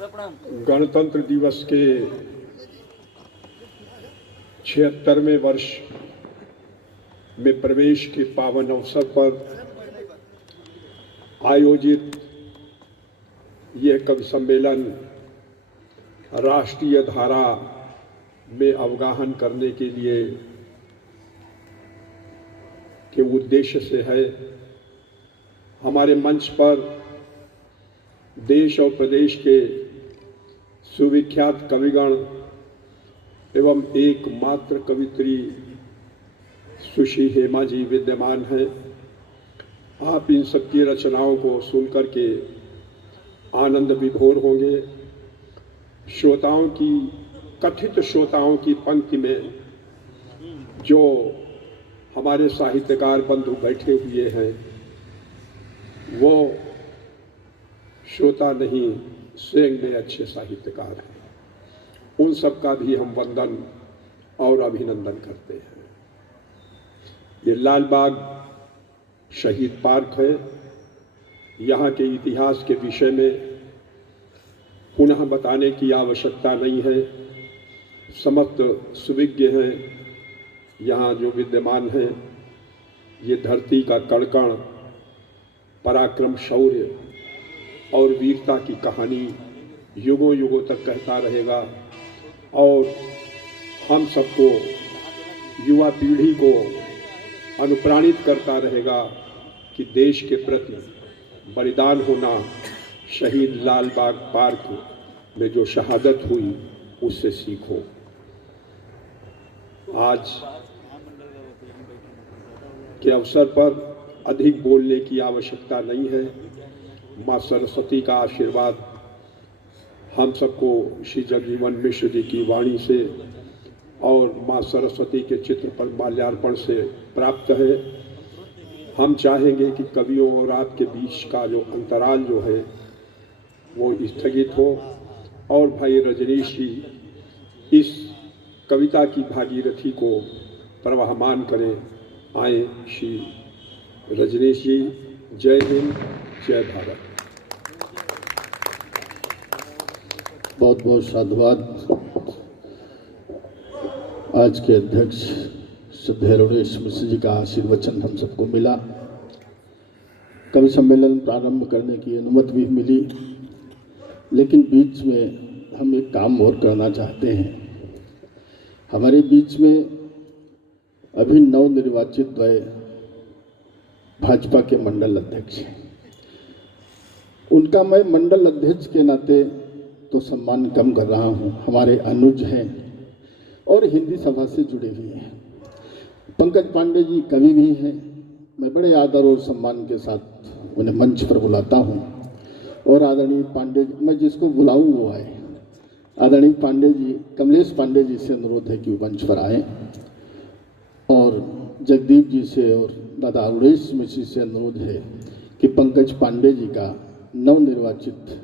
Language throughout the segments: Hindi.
गणतंत्र दिवस के 76वें वर्ष में प्रवेश के पावन अवसर पर आयोजित यह कवि सम्मेलन राष्ट्रीय धारा में अवगाहन करने के लिए के उद्देश्य से है। हमारे मंच पर देश और प्रदेश के सुविख्यात कविगण एवं एकमात्र कवित्री सुश्री हेमा जी विद्यमान हैं। आप इन सबकी रचनाओं को सुनकर के आनंद विभोर होंगे। श्रोताओं की कथित श्रोताओं की पंक्ति में जो हमारे साहित्यकार बंधु बैठे हुए हैं वो श्रोता नहीं, स्वयं में अच्छे साहित्यकार हैं। उन सब का भी हम वंदन और अभिनंदन करते हैं। ये लाल बाग शहीद पार्क है। यहाँ के इतिहास के विषय में पुनः बताने की आवश्यकता नहीं है। समस्त सुविज्ञ हैं यहाँ जो विद्यमान हैं। ये धरती का कण-कण पराक्रम, शौर्य और वीरता की कहानी युगों युगों तक कहता रहेगा और हम सबको, युवा पीढ़ी को अनुप्राणित करता रहेगा कि देश के प्रति बलिदान होना, शहीद लाल बाग पार्क में जो शहादत हुई उससे सीखो। आज के अवसर पर अधिक बोलने की आवश्यकता नहीं है। माँ सरस्वती का आशीर्वाद हम सबको श्री जगजीवन मिश्र जी की वाणी से और माँ सरस्वती के चित्र पर माल्यार्पण से प्राप्त है। हम चाहेंगे कि कवियों और आपके बीच का जो अंतराल जो है वो स्थगित हो और भाई रजनीश जी इस कविता की भागीरथी को प्रवाहमान करें। आए श्री रजनीश जी। जय हिंद, जय भारत। बहुत बहुत साधुवाद। आज के अध्यक्ष श्रद्धेय रमेश मिश्र जी का आशीर्वचन हम सबको मिला। कवि सम्मेलन प्रारंभ करने की अनुमति भी मिली, लेकिन बीच में हम एक काम और करना चाहते हैं। हमारे बीच में अभी नवनिर्वाचित द्वय भाजपा के मंडल अध्यक्ष हैं। उनका मैं मंडल अध्यक्ष के नाते तो सम्मान कम कर रहा हूं। हमारे अनुज हैं और हिंदी सभा से जुड़े हुए हैं। पंकज पांडे जी कवि भी हैं। मैं बड़े आदर और सम्मान के साथ उन्हें मंच पर बुलाता हूं और आदरणीय पांडे जी, मैं जिसको बुलाऊं वो आए। आदरणीय पांडे जी, कमलेश पांडे जी से अनुरोध है कि वो मंच पर आए और जगदीप जी से और दादा अरुणेश मिश्र से अनुरोध है कि पंकज पांडे जी का नवनिर्वाचित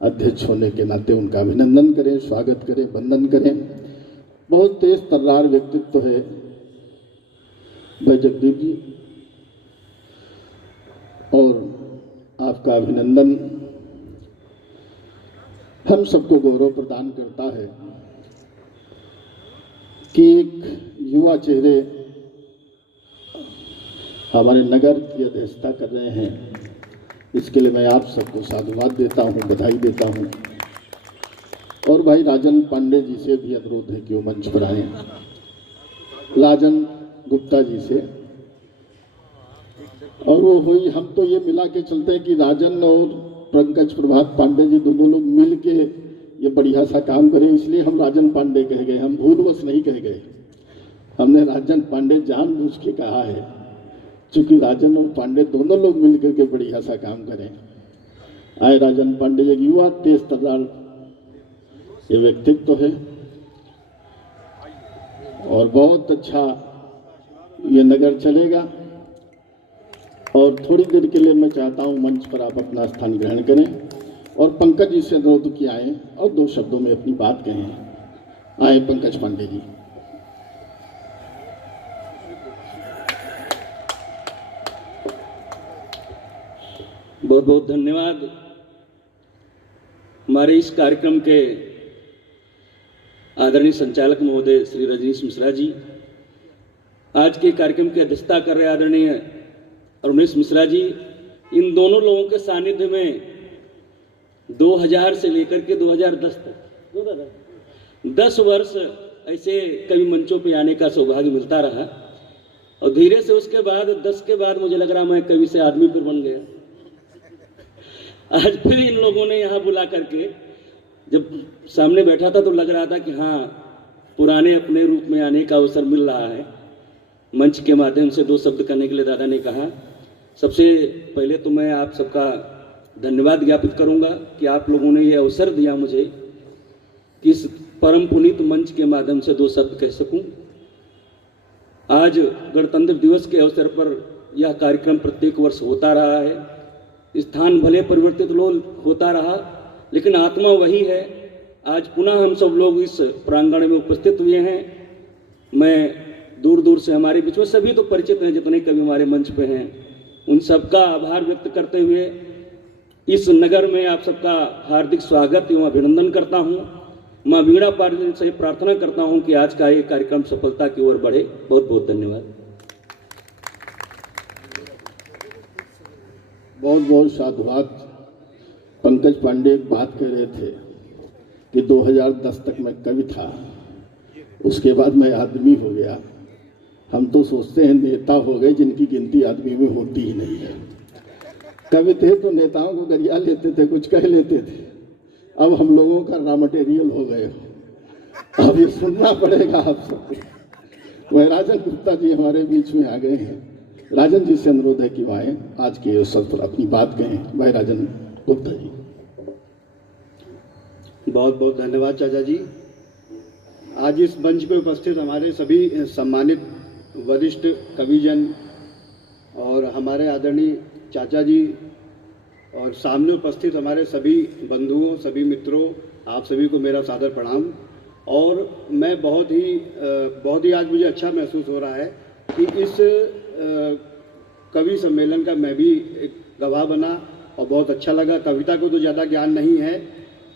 अध्यक्ष होने के नाते उनका अभिनंदन करें, स्वागत करें, वंदन करें। बहुत तेज तर्रार व्यक्तित्व है भाई जगदीप जी और आपका अभिनंदन हम सबको गौरव प्रदान करता है कि एक युवा चेहरे हमारे नगर की अध्यक्षता कर रहे हैं। इसके लिए मैं आप सबको साधुवाद देता हूं, बधाई देता हूं और भाई राजन पांडे जी से भी अनुरोध है कि वो मंच पर आए। राजन गुप्ता जी से और वो हुई, हम तो ये मिला के चलते हैं कि राजन और पंकज प्रभात पांडे जी दोनों लोग मिल के ये बढ़िया सा काम करें, इसलिए हम राजन पांडे कह गए। हम भूलवश नहीं कह गए, हमने राजन पांडे जानबूझ के कहा है, क्योंकि राजन और पांडे दोनों लोग मिलकर के बढ़िया सा काम करें। आए राजन पांडे एक युवा तेज तर्रार ये व्यक्तित्व है और बहुत अच्छा ये नगर चलेगा। और थोड़ी देर के लिए मैं चाहता हूं मंच पर आप अपना स्थान ग्रहण करें और पंकज जी से अनुरोध किया आए और दो शब्दों में अपनी बात कहें। आए पंकज पांडे जी। बहुत बहुत धन्यवाद। हमारे इस कार्यक्रम के आदरणीय संचालक महोदय श्री रजनीश मिश्रा जी, आज के कार्यक्रम की अध्यक्षता कर रहे आदरणीय अरुणेश मिश्रा जी, इन दोनों लोगों के सानिध्य में 2000 से लेकर के 2010 तक 10 वर्ष ऐसे कवि मंचों पे आने का सौभाग्य मिलता रहा और धीरे से उसके बाद 10 के बाद मुझे लग रहा मैं कवि से आदमी फिर बन गया। आज फिर इन लोगों ने यहाँ बुला करके जब सामने बैठा था तो लग रहा था कि हाँ, पुराने अपने रूप में आने का अवसर मिल रहा है। मंच के माध्यम से 2 शब्द करने के लिए दादा ने कहा। सबसे पहले तो मैं आप सबका धन्यवाद ज्ञापित करूंगा कि आप लोगों ने ये अवसर दिया मुझे कि इस परम पुनीत मंच के माध्यम से 2 शब्द कह सकूं। आज गणतंत्र दिवस के अवसर पर यह कार्यक्रम प्रत्येक वर्ष होता रहा है। स्थान भले परिवर्तित होता रहा, लेकिन आत्मा वही है। आज पुनः हम सब लोग इस प्रांगण में उपस्थित हुए हैं। मैं दूर दूर से, हमारे बीच में सभी तो परिचित हैं जितने कवि हमारे मंच पे हैं, उन सबका आभार व्यक्त करते हुए इस नगर में आप सबका हार्दिक स्वागत एवं अभिनंदन करता हूं। माँ वीणा पार्वती से प्रार्थना करता हूं कि आज का ये कार्यक्रम सफलता की ओर बढ़े। बहुत बहुत धन्यवाद। बहुत बहुत साधुवाद। पंकज पांडे एक बात कह रहे थे कि 2010 तक मैं कवि था, उसके बाद मैं आदमी हो गया। हम तो सोचते हैं नेता हो गए जिनकी गिनती आदमी में होती ही नहीं है। कवि थे तो नेताओं को गरिया लेते थे, कुछ कह लेते थे। अब हम लोगों का रॉ मटेरियल हो गए हो। अब ये सुनना पड़ेगा आप सबको। वह राजन गुप्ता जी हमारे बीच में आ गए हैं। राजन जी से अनुरोध है कि वह आए, आज के अवसर पर अपनी बात कहें। भाई राजन गुप्ता जी। बहुत बहुत धन्यवाद चाचा जी। आज इस मंच पर उपस्थित हमारे सभी सम्मानित वरिष्ठ कविजन और हमारे आदरणीय चाचा जी और सामने उपस्थित हमारे सभी बंधुओं, सभी मित्रों, आप सभी को मेरा सादर प्रणाम। और मैं बहुत ही आज मुझे अच्छा महसूस हो रहा है कि इस कवि सम्मेलन का मैं भी एक गवाह बना और बहुत अच्छा लगा। कविता को तो ज़्यादा ज्ञान नहीं है,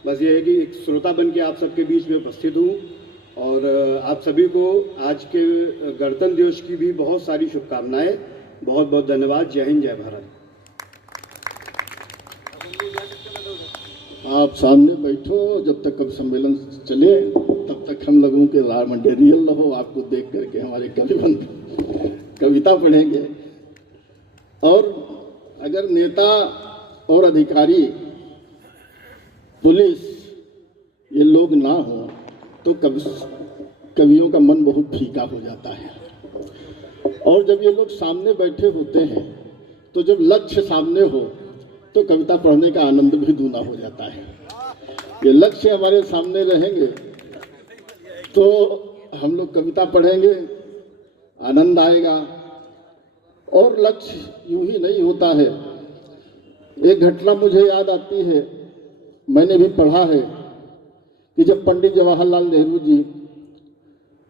बस ये है कि एक श्रोता बन के आप सबके बीच में उपस्थित हूँ। और आप सभी को आज के गणतंत्र दिवस की भी बहुत सारी शुभकामनाएं। बहुत बहुत धन्यवाद। जय हिंद, जय भारत। आप सामने बैठो, जब तक कवि सम्मेलन चले तब तक हम लोगों के रॉ मटेरियल रहो। आपको देख करके हमारे कवि कविता पढ़ेंगे। और अगर नेता और अधिकारी, पुलिस ये लोग ना हो तो कवियों का मन बहुत फीका हो जाता है। और जब ये लोग सामने बैठे होते हैं तो जब लक्ष्य सामने हो तो कविता पढ़ने का आनंद भी दूना हो जाता है। ये लक्ष्य हमारे सामने रहेंगे तो हम लोग कविता पढ़ेंगे, आनंद आएगा। और लक्ष्य यूं ही नहीं होता है। एक घटना मुझे याद आती है, मैंने भी पढ़ा है कि जब पंडित जवाहरलाल नेहरू जी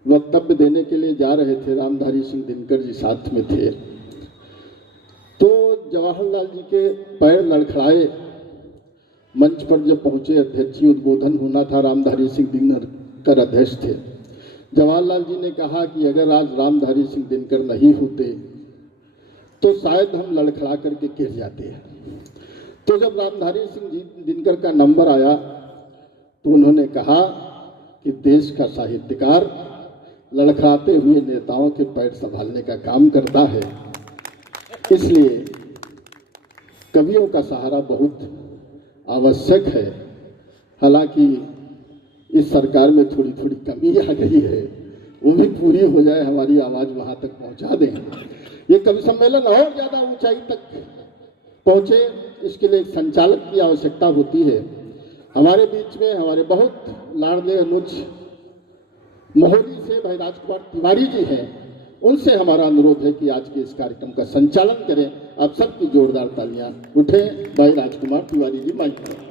वक्तव्य देने के लिए जा रहे थे, रामधारी सिंह दिनकर जी साथ में थे, तो जवाहरलाल जी के पैर लड़खड़ाए। मंच पर जब पहुंचे, अध्यक्षीय उद्बोधन होना था, रामधारी सिंह दिनकर अध्यक्ष थे। जवाहरलाल जी ने कहा कि अगर आज रामधारी सिंह दिनकर नहीं होते तो शायद हम लड़खड़ा करके गिर जाते हैं। तो जब रामधारी सिंह दिनकर का नंबर आया तो उन्होंने कहा कि देश का साहित्यकार लड़खड़ाते हुए नेताओं के पैर संभालने का काम करता है, इसलिए कवियों का सहारा बहुत आवश्यक है। हालांकि इस सरकार में थोड़ी थोड़ी कमी आ गई है, वो भी पूरी हो जाए, हमारी आवाज़ वहाँ तक पहुँचा दें। ये कवि सम्मेलन और ज़्यादा ऊंचाई तक पहुँचे, इसके लिए एक संचालक की आवश्यकता होती है। हमारे बीच में हमारे बहुत लाडले अनुज मोहरी से भाई राजकुमार तिवारी जी हैं, उनसे हमारा अनुरोध है कि आज के इस कार्यक्रम का संचालन करें। आप सबकी जोरदार तालियां उठें। भाई राजकुमार तिवारी जी माइक पर।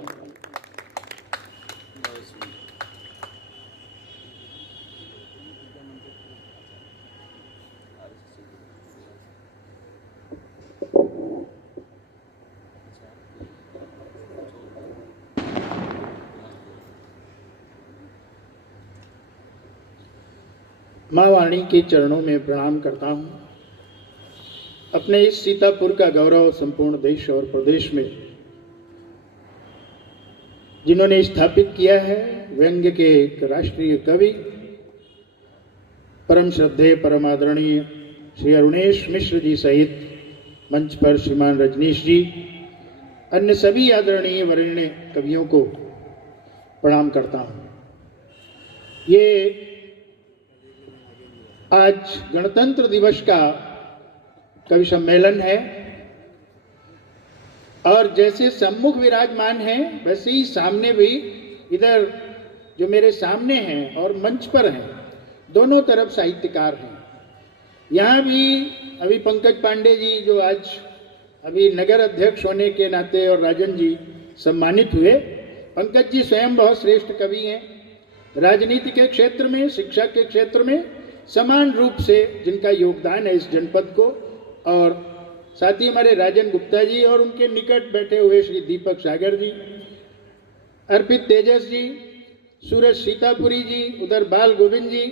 माँ वाणी के चरणों में प्रणाम करता हूँ। अपने इस सीतापुर का गौरव संपूर्ण देश और प्रदेश में जिन्होंने स्थापित किया है, व्यंग्य के एक राष्ट्रीय कवि परम श्रद्धेय परम आदरणीय श्री अरुणेश मिश्र जी सहित मंच पर श्रीमान रजनीश जी, अन्य सभी आदरणीय वरेण्य कवियों को प्रणाम करता हूँ। ये आज गणतंत्र दिवस का कवि सम्मेलन है और जैसे सम्मुख विराजमान है वैसे ही सामने भी, इधर जो मेरे सामने हैं और मंच पर हैं, दोनों तरफ साहित्यकार हैं। यहाँ भी अभी पंकज पांडे जी जो आज अभी नगर अध्यक्ष होने के नाते और राजन जी सम्मानित हुए। पंकज जी स्वयं बहुत श्रेष्ठ कवि हैं, राजनीति के क्षेत्र में, शिक्षा के क्षेत्र में समान रूप से जिनका योगदान है इस जनपद को, और साथ ही हमारे राजन गुप्ता जी और उनके निकट बैठे हुए श्री दीपक सागर जी, अर्पित तेजस जी, सूरज सीतापुरी जी, उधर बाल गोविंद जी,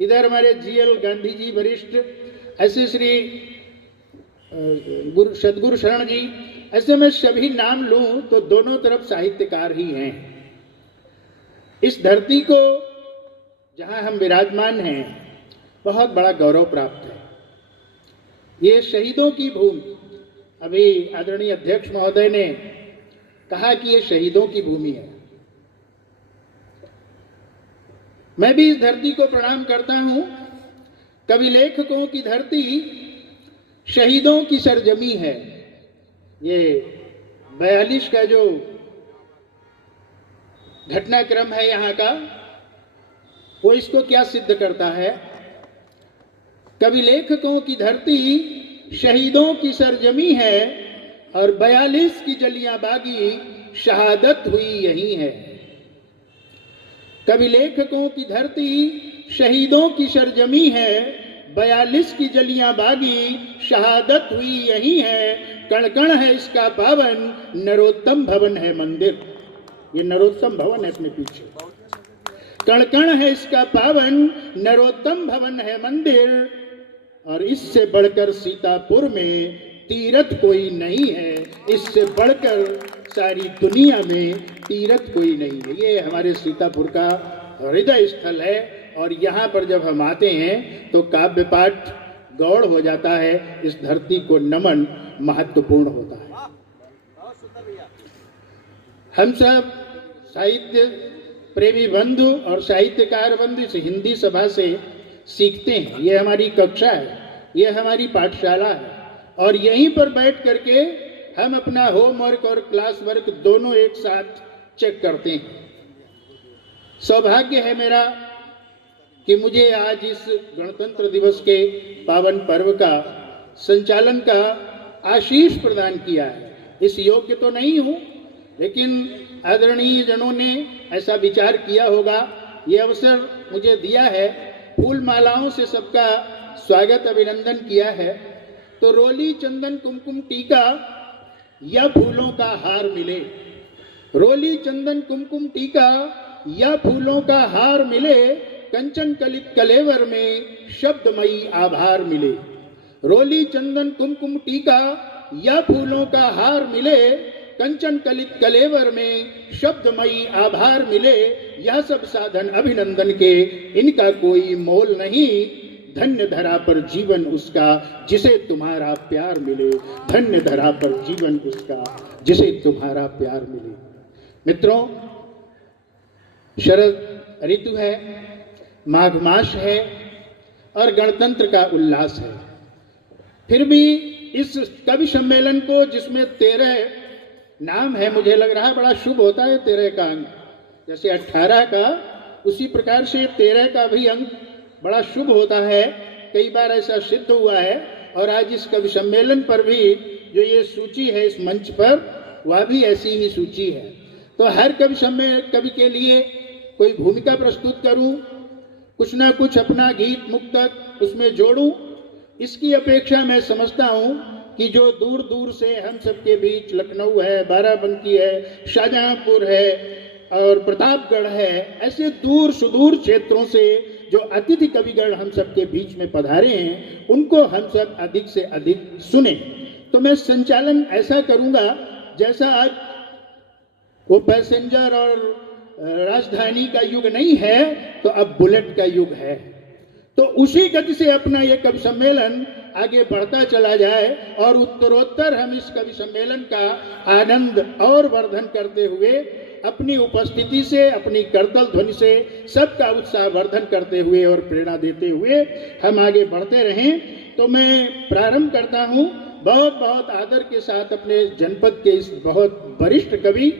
इधर हमारे जीएल गांधी जी वरिष्ठ, ऐसे श्री सदगुरु शरण जी, ऐसे मैं सभी नाम लूं तो दोनों तरफ साहित्यकार ही हैं। इस धरती को जहां हम विराजमान हैं बहुत बड़ा गौरव प्राप्त है। ये शहीदों की भूमि, अभी आदरणीय अध्यक्ष महोदय ने कहा कि ये शहीदों की भूमि है। मैं भी इस धरती को प्रणाम करता हूं। कवि लेखकों की धरती शहीदों की सरजमी है। ये 42 का जो घटनाक्रम है यहाँ का, वो इसको क्या सिद्ध करता है? कवि लेखकों की धरती शहीदों की सरजमी है और 42 की जलियांबागी शहादत हुई यही है। कवि लेखकों की धरती शहीदों की सरजमी है, 42 की जलियांबागी शहादत हुई यही है। कण कण है इसका पावन, नरोत्तम भवन है मंदिर। ये नरोत्तम भवन है अपने पीछे। कण कण है इसका पावन, नरोत्तम भवन है मंदिर, और इससे बढ़कर सीतापुर में तीरथ कोई नहीं है। इससे बढ़कर सारी दुनिया में तीरथ कोई नहीं है। ये हमारे सीतापुर का हृदय स्थल है और यहाँ पर जब हम आते हैं तो काव्य पाठ गौड़ हो जाता है। इस धरती को नमन महत्वपूर्ण होता है। हम सब साहित्य प्रेमी बंधु और साहित्यकार बंधु इस हिंदी सभा से सीखते हैं। ये हमारी कक्षा है, ये हमारी पाठशाला है और यहीं पर बैठ करके हम अपना होमवर्क और क्लास वर्क दोनों एक साथ चेक करते हैं। सौभाग्य है मेरा कि मुझे आज इस गणतंत्र दिवस के पावन पर्व का संचालन का आशीष प्रदान किया है। इस योग्य तो नहीं हूँ, लेकिन आदरणीय जनों ने ऐसा विचार किया होगा, ये अवसर मुझे दिया है, फूल मालाओं से सबका स्वागत अभिनंदन किया है, तो रोली चंदन कुमकुम टीका या फूलों का हार मिले। रोली चंदन कुमकुम टीका या फूलों का हार मिले, कंचन कलित कलेवर में शब्दमयी आभार मिले। रोली चंदन कुमकुम टीका या फूलों का हार मिले, कंचन कलित कलेवर में शब्दमयी आभार मिले। यह सब साधन अभिनंदन के, इनका कोई मोल नहीं। धन्य धरा पर जीवन उसका जिसे तुम्हारा प्यार मिले। धन्य धरा पर जीवन उसका जिसे तुम्हारा प्यार मिले। मित्रों, शरद ऋतु है, माघ मास है और गणतंत्र का उल्लास है। फिर भी इस कवि सम्मेलन को, जिसमें 13 नाम है, मुझे लग रहा है बड़ा शुभ होता है 13 का अंक। जैसे 18 का, उसी प्रकार से 13 का भी अंक बड़ा शुभ होता है। कई बार ऐसा सिद्ध हुआ है और आज इस कवि सम्मेलन पर भी जो ये सूची है इस मंच पर, वह भी ऐसी ही सूची है। तो हर कवि के लिए कोई भूमिका प्रस्तुत करूं, कुछ ना कुछ अपना गीत मुक्तक उसमें जोड़ूं, इसकी अपेक्षा मैं समझता हूं कि जो दूर दूर से हम सबके बीच लखनऊ है, बाराबंकी है, शाहजहांपुर है और प्रतापगढ़ है, ऐसे दूर सुदूर क्षेत्रों से जो अतिथि कविगण हम सबके बीच में पधारे हैं उनको हम सब अधिक से अधिक सुने। तो मैं संचालन ऐसा करूंगा जैसा आज वो पैसेंजर और राजधानी का युग नहीं है तो अब बुलेट का युग है। तो उसी गति से अपना ये कवि सम्मेलन आगे बढ़ता चला जाए और उत्तरोत्तर हम इस कवि सम्मेलन का आनंद और वर्धन करते हुए अपनी उपस्थिति से, अपनी करतल ध्वनि से सबका उत्साह वर्धन करते हुए और प्रेरणा देते हुए हम आगे बढ़ते रहें। तो मैं प्रारंभ करता हूँ बहुत बहुत आदर के साथ अपने जनपद के इस बहुत वरिष्ठ कवि,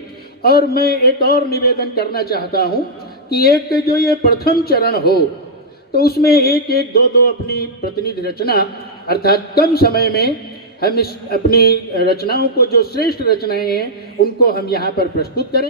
और मैं एक और निवेदन करना चाहता हूँ कि एक जो ये प्रथम चरण हो तो उसमें एक एक दो दो अपनी प्रतिनिधि रचना अर्थात कम समय में हम इस अपनी रचनाओं को जो श्रेष्ठ रचनाएं हैं उनको हम यहाँ पर प्रस्तुत करें।